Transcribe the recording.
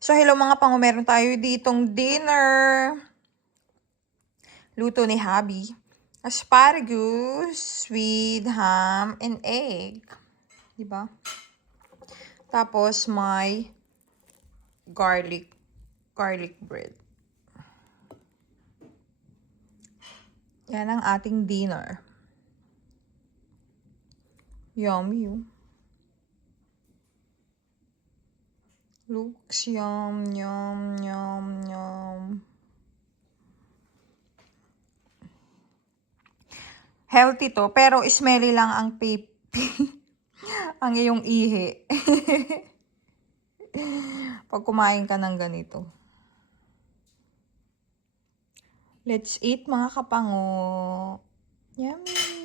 So, hello mga pango, meron tayo ditong dinner. Luto ni Habi. Asparagus with ham and egg. Diba? Tapos, may garlic bread. Yan ang ating dinner. Yummy, oh. Looks yum, yum, yum, yum. Healthy to, pero smelly lang ang ang iyong ihi. Pag kumain ka ng ganito. Let's eat mga kapango. Yummy!